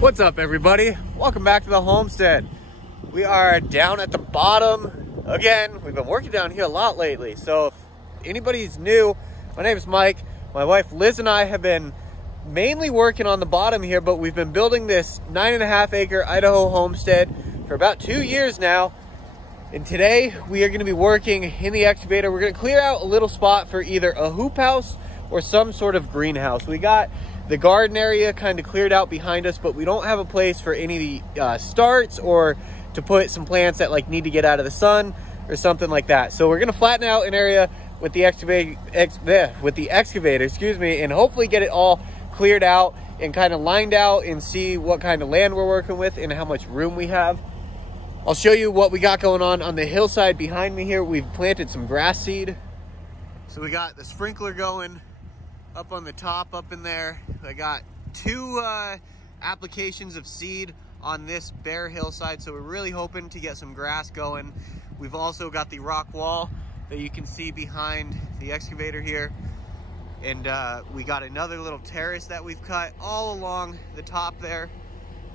What's up, everybody? Welcome back to the homestead. We are down at the bottom again. We've been working down here a lot lately, so if anybody's new, my name is Mike. My wife Liz and I have been mainly working on the bottom here, but we've been building this 9.5 acre Idaho homestead for about 2 years now. And today we are going to be working in the excavator. We're going to clear out a little spot for either a hoop house or some sort of greenhouse. We got the garden area kind of cleared out behind us, but we don't have a place for any of the starts or to put some plants that like need to get out of the sun or something like that. So we're going to flatten out an area with the excavator, excuse me, and hopefully get it all cleared out and kind of lined out and see what kind of land we're working with and how much room we have. I'll show you what we got going on the hillside behind me here. We've planted some grass seed. So we got the sprinkler going up on the top up in there. I got 2 applications of seed on this bare hillside, so we're really hoping to get some grass going. We've also got the rock wall that you can see behind the excavator here, and we got another little terrace that we've cut all along the top there,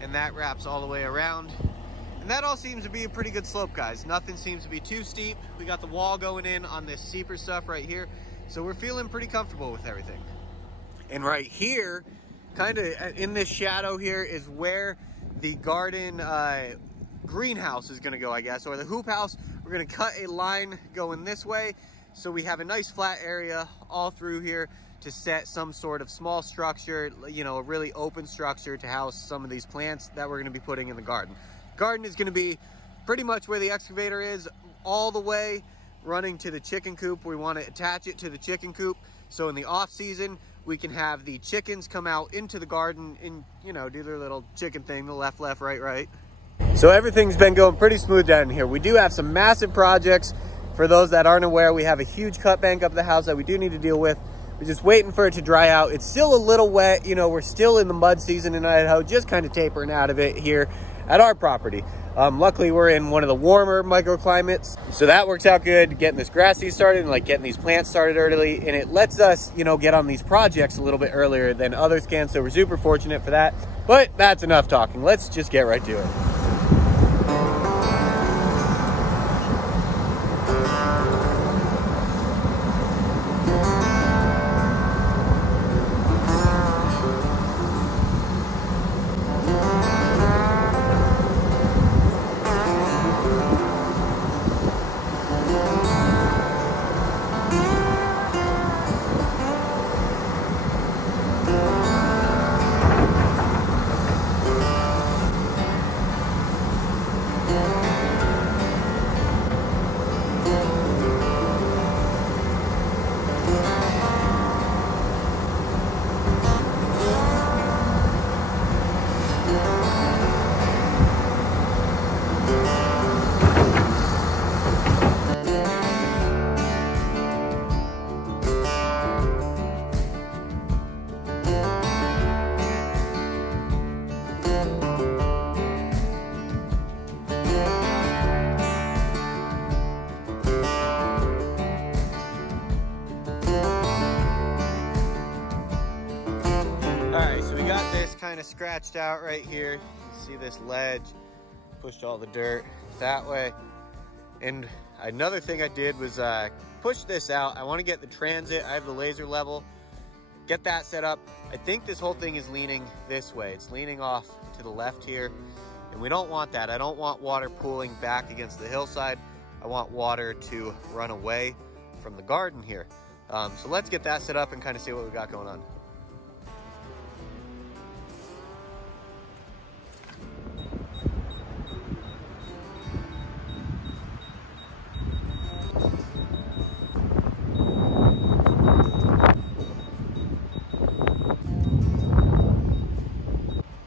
and that wraps all the way around. And that all seems to be a pretty good slope, guys. Nothing seems to be too steep. We got the wall going in on this steeper stuff right here, so we're feeling pretty comfortable with everything. And right here, kind of in this shadow here, is where the garden greenhouse is gonna go, I guess, or the hoop house. We're gonna cut a line going this way, so we have a nice flat area all through here to set some sort of small structure, you know, a really open structure to house some of these plants that we're gonna be putting in the garden. Garden is gonna be pretty much where the excavator is, all the way running to the chicken coop. We wanna attach it to the chicken coop, so in the off season, we can have the chickens come out into the garden and, you know, do their little chicken thing, the left, left, right, right. So everything's been going pretty smooth down here. We do have some massive projects. For those that aren't aware, we have a huge cut bank up at the house that we do need to deal with. We're just waiting for it to dry out. It's still a little wet. You know, we're still in the mud season in Idaho, just kind of tapering out of it here at our property. Luckily, we're in one of the warmer microclimates, so that works out good, getting this grass seed started and like getting these plants started early, and it lets us, you know, get on these projects a little bit earlier than others can, so we're super fortunate for that. But that's enough talking. Let's just get right to it. Kind of scratched out right here. You can see this ledge, pushed all the dirt that way. And another thing I did was push this out. I want to get the transit. I have the laser level, get that set up. I think this whole thing is leaning this way. It's leaning off to the left here, and we don't want that. I don't want water pooling back against the hillside. I want water to run away from the garden here. So let's get that set up and kind of see what we got going on.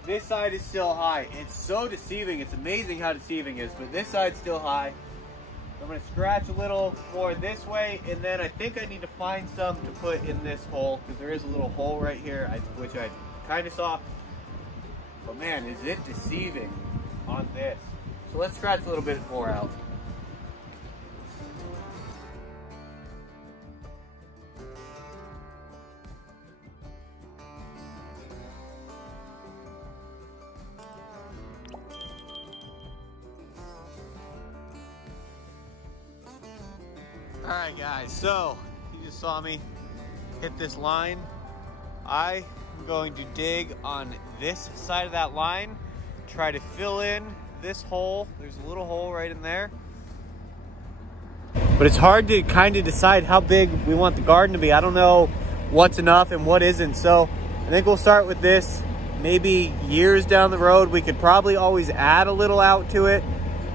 This side is still high. It's so deceiving. It's amazing how deceiving it is, but this side's still high. I'm gonna scratch a little more this way, and then I think I need to find some to put in this hole, because there is a little hole right here, which I kind of saw. But man, is it deceiving on this. So let's scratch a little bit more out. All right, guys, so you just saw me hit this line. I am going to dig on this side of that line, try to fill in this hole. There's a little hole right in there. But it's hard to kind of decide how big we want the garden to be. I don't know what's enough and what isn't. So I think we'll start with this. Maybe years down the road, we could probably always add a little out to it.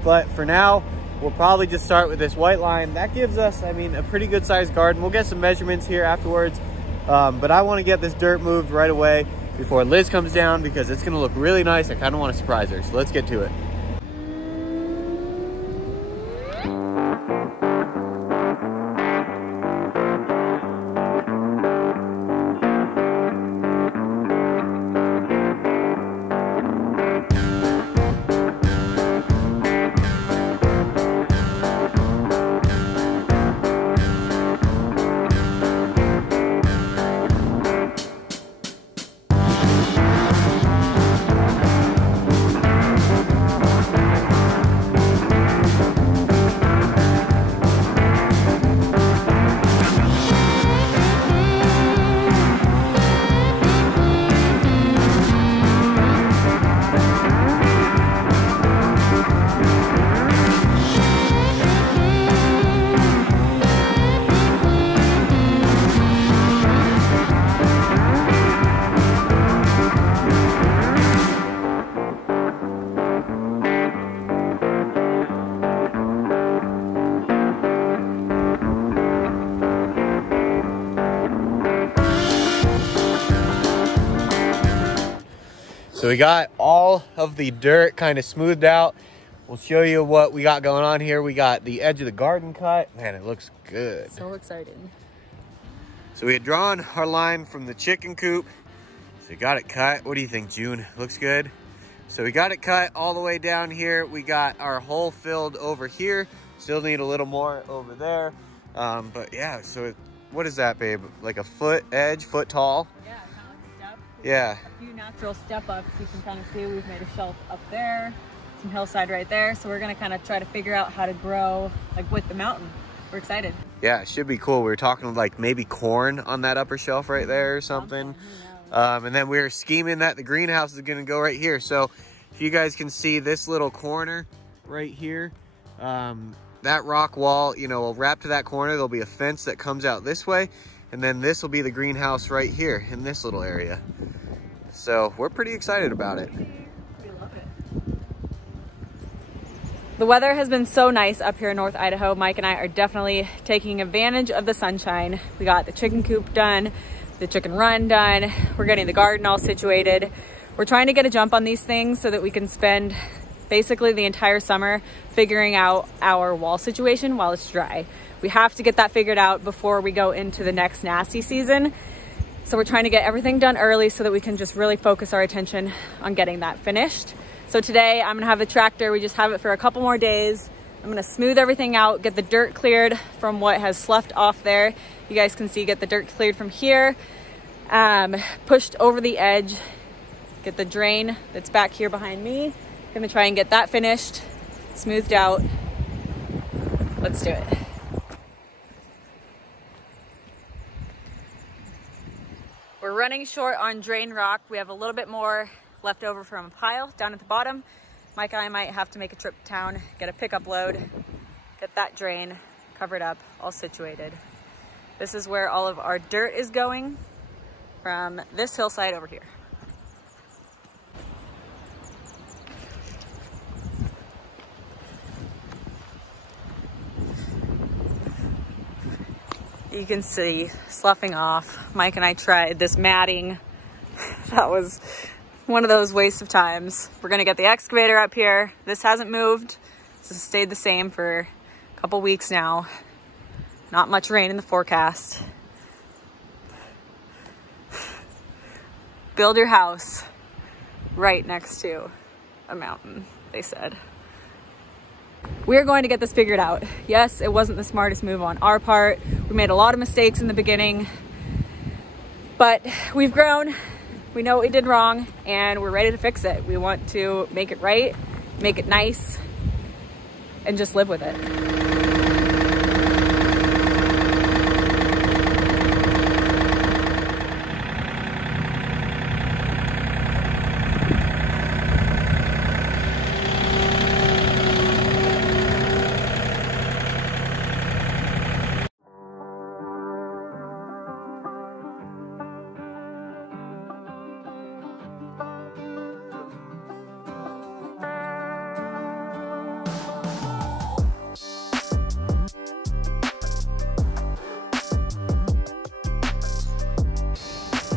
But for now, we'll probably just start with this white line. That gives us, I mean, a pretty good sized garden. We'll get some measurements here afterwards. But I want to get this dirt moved right away before Liz comes down because it's going to look really nice. I kind of want to surprise her. So let's get to it. So we got all of the dirt kind of smoothed out. We'll show you what we got going on here. We got the edge of the garden cut. Man, it looks good. So excited. So we had drawn our line from the chicken coop. So we got it cut. What do you think, June? Looks good? So we got it cut all the way down here. We got our hole filled over here. Still need a little more over there. But yeah, so what is that, babe? Like a foot edge, foot tall? Yeah, kind of like a step. Yeah. A few natural step ups. You can kind of see we've made a shelf up there, some hillside right there. So we're gonna kind of try to figure out how to grow like with the mountain. We're excited. Yeah, it should be cool. We were talking like maybe corn on that upper shelf right there or something. And then we were scheming that the greenhouse is gonna go right here. So if you guys can see this little corner right here, that rock wall, you know, will wrap to that corner. There'll be a fence that comes out this way. And then this will be the greenhouse right here in this little area. So we're pretty excited about it. We love it. The weather has been so nice up here in North Idaho. Mike and I are definitely taking advantage of the sunshine. We got the chicken coop done, the chicken run done. We're getting the garden all situated. We're trying to get a jump on these things so that we can spend basically the entire summer figuring out our wall situation while it's dry. We have to get that figured out before we go into the next nasty season. So we're trying to get everything done early so that we can just really focus our attention on getting that finished. So today I'm gonna have the tractor, we just have it for a couple more days. I'm gonna smooth everything out, get the dirt cleared from what has sloughed off there. You guys can see, get the dirt cleared from here, pushed over the edge, get the drain that's back here behind me. Gonna try and get that finished, smoothed out. Let's do it. We're running short on drain rock. We have a little bit more left over from a pile down at the bottom. Mike and I might have to make a trip to town, get a pickup load, get that drain covered up, all situated. This is where all of our dirt is going from this hillside over here. You can see sloughing off. Mike and I tried this matting. That was one of those wastes of times. We're gonna get the excavator up here. This hasn't moved. This has stayed the same for a couple weeks now. Not much rain in the forecast. Build your house right next to a mountain, they said. We're going to get this figured out. Yes, it wasn't the smartest move on our part. We made a lot of mistakes in the beginning, but we've grown. We know what we did wrong and we're ready to fix it. We want to make it right, make it nice, and just live with it.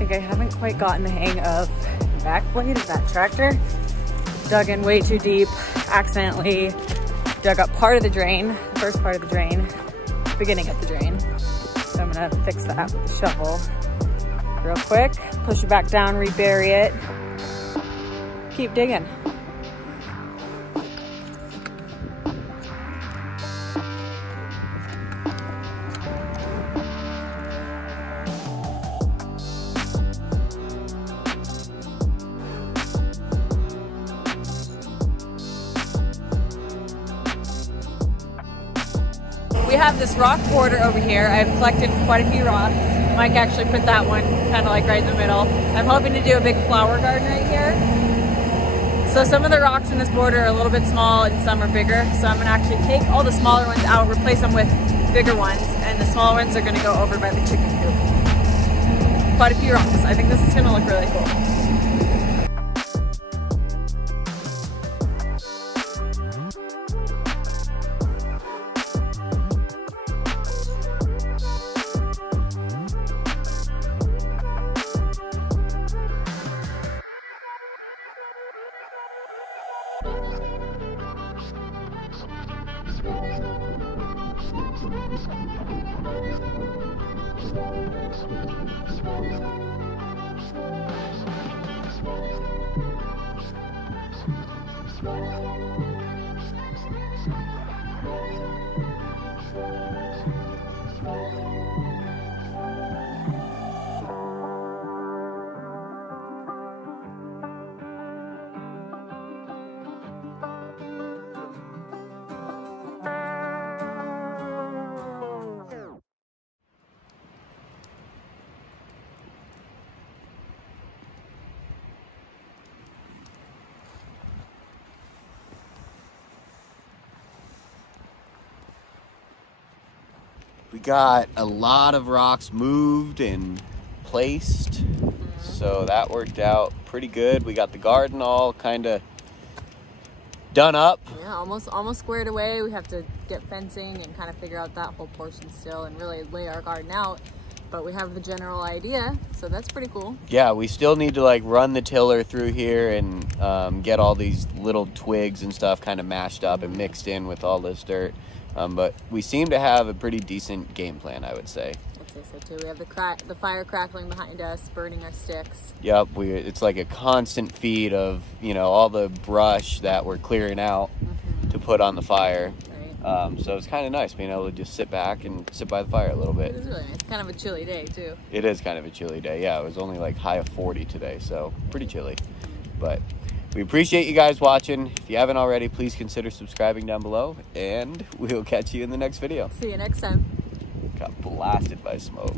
think I haven't quite gotten the hang of the back blade of that tractor. Dug in way too deep, accidentally dug up part of the drain, the first part of the drain, beginning of the drain. So I'm gonna fix that with the shovel real quick, push it back down, rebury it, keep digging. We have this rock border over here. I've collected quite a few rocks. Mike actually put that one kind of like right in the middle. I'm hoping to do a big flower garden right here. So some of the rocks in this border are a little bit small and some are bigger. So I'm gonna actually take all the smaller ones out, replace them with bigger ones, and the smaller ones are gonna go over by the chicken coop. Quite a few rocks. I think this is gonna look really cool. We got a lot of rocks moved and placed, so that worked out pretty good. We got the garden all kind of done up. Yeah, almost squared away. We have to get fencing and kind of figure out that whole portion still and really lay our garden out. But we have the general idea, so that's pretty cool. Yeah, we still need to like run the tiller through here and get all these little twigs and stuff kind of mashed up and mixed in with all this dirt. But we seem to have a pretty decent game plan, I would say. I'd say so too. We have the fire crackling behind us, burning our sticks. Yep, it's like a constant feed of, you know, all the brush that we're clearing out to put on the fire. Right. So it's kind of nice being able to just sit back and sit by the fire a little bit. It is really nice. It's kind of a chilly day too. It is kind of a chilly day. Yeah, it was only like high of 40 today, so pretty chilly. But we appreciate you guys watching. If you haven't already, please consider subscribing down below, and we'll catch you in the next video. See you next time. Got blasted by smoke.